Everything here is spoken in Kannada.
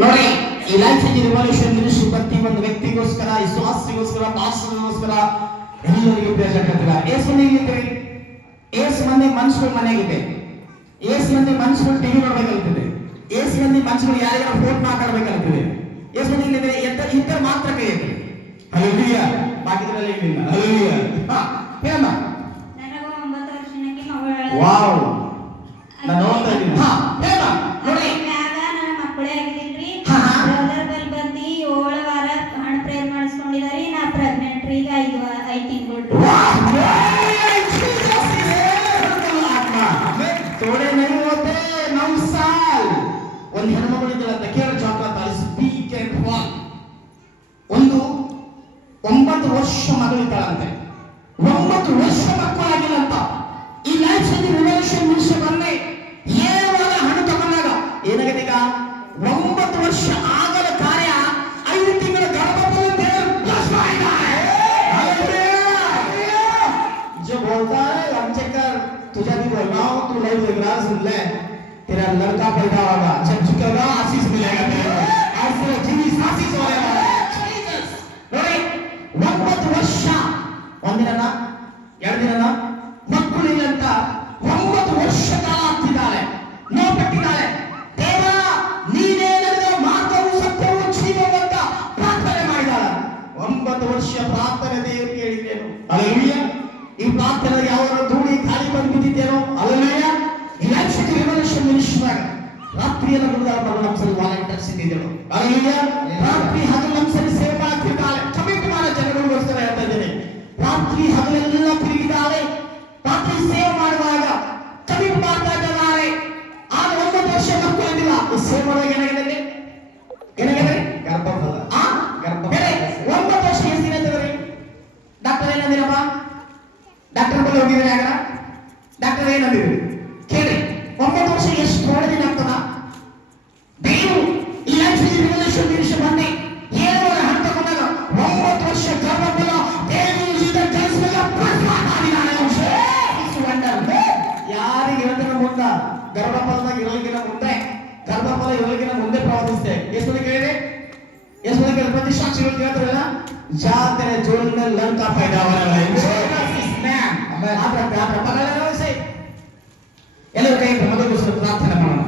ನೋಡಿ, ಈ ಲೈಫ್ ರಿವಲ್ಯೂಷನ್ ಮಿನಿಸ್ಟ್ರಿ ಪ್ರತಿ ಒಂದು ವ್ಯಕ್ತಿಗೋಸ್ಕರ, ವಿಶ್ವಾಸಿಗೋಸ್ಕರ, ಪಾಸ್ಟರ್ಗೋಸ್ಕರ ಎಲ್ಲರಿಗೂ ಪ್ರಯೋಜನ. ಏಸು ಮಂದಿ ಇಲ್ಲಿದ್ದೀರಿ, ಏಸು ಮಂದಿ ಮನುಷ್ಯರು ಮನೆಯಾಗಿದೆ, ಏಸು ಮಂದಿ ಮನುಷ್ಯರು ಟಿವಿ ನೋಡ್ಬೇಕಾಗ್ತದೆ, ಏಸು ಮಂದಿ ಮನುಷ್ಯರು ಯಾರಿಗಾರ ಫೋನ್ ಮಾತಾಡ್ಬೇಕಾಗ್ತದೆ, ಏಸು ಮಂದಿ ಇಲ್ಲಿದ್ರೆ ಇದ್ದರೆ ಮಾತ್ರ ಕೈ ಐತಿ. ಹಲ್ಲೆಲೂಯ. ಬಾಕಿದ್ರಲ್ಲಿ ಏನಿಲ್ಲ. ಹಲ್ಲೆಲೂಯ. ಹೇಳಮ್ಮ. ನನಗೂ 9 ವರ್ಷಕ್ಕೆ ಮಗಳು. ವಾವ್, ನಾನು ನೋಡ್ತಾ ಇದ್ದೀನಿ. ಹೇಳಮ್ಮ. ನೋಡಿ, ಮ್ಯಾಗ ನನ್ನ ಮಕ್ಕಳೇ ಆಗಿದ್ರಿ. ಬ್ರದರ್ ಬಲ್ ಬಂದಿ 7 ವಾರ ಹಣ ಪ್ರೇಯರ್ ಮಾಡಿಸ್ಕೊಂಡಿದಾರಿ. ನಾ ಪ್ರೆಗ್ನೆಂಟ್ ರೀ. ಈಗ 5 ತಿಂಗಳು. थोड़े नहीं होते 9 साल. ಒಂದು ಹೆಣ್ಮಗಳು ಇದ್ದಳಂತ, ಕೇಳ ಜಾಗ್ರತ, ಸ್ಪೀಕ್ ಅಂಡ್ ವಾಲ್. ಒಂದು 9 ವರ್ಷ ಮಗಳಿದ್ದಾಳಂತೆ, 9 ವರ್ಷ ಮಕ್ಕಳಾಗಿಲ್ಲಂತ. ಈ ಲೈಫ್ ರಿವಲ್ಯೂಷನ್ ಮಿನಿಸ್ಟ್ರಿ ಬಂದ್ರೆ 7 ವಾರ ಹಣ ತಗೊಂಡಾಗ ಏನಾಗಿದೆ? ಈಗ 9 ವರ್ಷ ಆಗಲ ಕಾರ್ಯ 5 ತಿಂಗಳ ಗರ್ಭದಲ್ಲಿ ಪ್ಲಸ್ ಮಾಡಿದ್ದಾರೆ. जो बोलता है हम चक्कर तुझे भी बोल रहा हूँ, तू लाइव देख रहा सुन ले, तेरा लड़का पैदा होगा, जब झुकेगा आशीष मिलेगा तेरे को, ऐसे जीविस आशीष होगा. ನೋಡಿ, 9 ವರ್ಷ, ಒಂದಿನನ 2 ದಿನನ ಮಕ್ಕಳಿಲ್ಲಂತ 9 ವರ್ಷ ಕಾಲ ಆಗ್ತಿದ್ದಾಳೆ, ನೋಪಟ್ಟಿದ್ದಾಳೆ. ದೇವ, ನೀನೇ ನನಗೆ ಮಾರ್ಗವು ಸತ್ಯವು ಜೀವವು ಅಂತ ಪ್ರಾರ್ಥನೆ ಮಾಡಿದಾಳೆ. 9 ವರ್ಷ ಪ್ರಾರ್ಥನೆ ದೇವರು ಕೇಳಿದ್ದೇನು? ಹಲ್ಲೆಲೂಯಾ. ಈ ಪ್ರಾರ್ಥನೆ ಯಾವ ಧೂಳಿ ಖಾಲಿ ಬಂದ್ಬಿಟ್ಟಿದ್ದೇನೋ? ಹಲ್ಲೆಲೂಯಾ. ಈ ಲೈಫ್ ರಿವಲ್ಯೂಷನ್ ಮಿನಿಸ್ಟ್ರಿಯಾಗ ರಾತ್ರಿಯೆಲ್ಲ ಗುರುದಾರ ನಮ್ಮ ಸರಿ ವಾಲಂಟಿಯರ್ಸ್ ಇದ್ದಿದ್ದೇವೆ. ಹಲ್ಲೆಲೂಯಾ. ರಾತ್ರಿ ಹಗಲು ನಮ್ಮ ಸರಿ ಸೇವೆ ಮಾಡ್ತಿದ್ದಾಳೆ. ಕಮಿಟ್ ಮಾಡೋ ಜನಗಳಿಗೋಸ್ಕರ ಹೇಳ್ತಾ ಇದ್ದೇನೆ. ರಾತ್ರಿ ಹಗಲೆಲ್ಲ ತಿರುಗಿದ್ದಾಳೆ. ರಾತ್ರಿ ಸೇವೆ ಮಾಡುವಾಗ ಕಮಿಟ್ ಮಾಡ್ತಾ ಇದ್ದಾರೆ. ಆಗ 9 ವರ್ಷ ಮಕ್ಕಳಿಲ್ಲ. ಸೇವೆ ಮಾಡುವಾಗ ಏನಾಗಿದೆ? ಏನಾಗಿದೆ? ಗರ್ಭಫಲ. ಗರ್ಭಫಲ. 9 ವರ್ಷ ಎಷ್ಟು ದಿನ ಇದ್ದವ್ರಿ? ಡಾಕ್ಟರ್ ಏನಂದಿರಪ್ಪ? ಡಾಕ್ಟರ್ ಬಳಿ ಹೋಗಿದ್ರೆ ಆಗ ಡಾಕ್ಟರ್ ಏನಂದಿರಿ ಕೇಳಿ. 9 ವರ್ಷ ಎಷ್ಟು ಒಳ್ಳೆ ದಿನ ಆಗ್ತದ? ದೇವರು ಈ ಲೈಫ್ ರಿವಲ್ಯೂಷನ್ ಮಿನಿಸ್ಟ್ರಿ ಬಂದು 7 ವಾರ ಹಣ ತಗೊಂಡಾಗ 9 ವರ್ಷ ಗರ್ಭಫಲ ದೇವರು ಜೀವಿತ ಕಲಿಸಿದಾಗ ಯಾರಿಗೆ ಇರೋದನ್ನ ಮುಂದೆ ಗರ್ಭಫಲದಾಗ ಇರೋದಕ್ಕಿಂತ ಮುಂದೆ, ಗರ್ಭಫಲ ಇರೋದಕ್ಕಿಂತ ಮುಂದೆ ಪ್ರವಾದಿಸಿದೆ. ಎಷ್ಟು ಕೇಳಿದೆ? ಎಷ್ಟು ಕೇಳಿ? ಪ್ರತಿ ಸಾಕ್ಷಿಗಳು ಕೇಳ್ತಾರಲ್ಲ, ಜಾ तेरे जोड़ में लड़का पैदा होने वाला है. ಎಲ್ಲರೂ ಕೈ ಮೊದಲು ಪ್ರಾರ್ಥನೆ ಮಾಡೋಣ.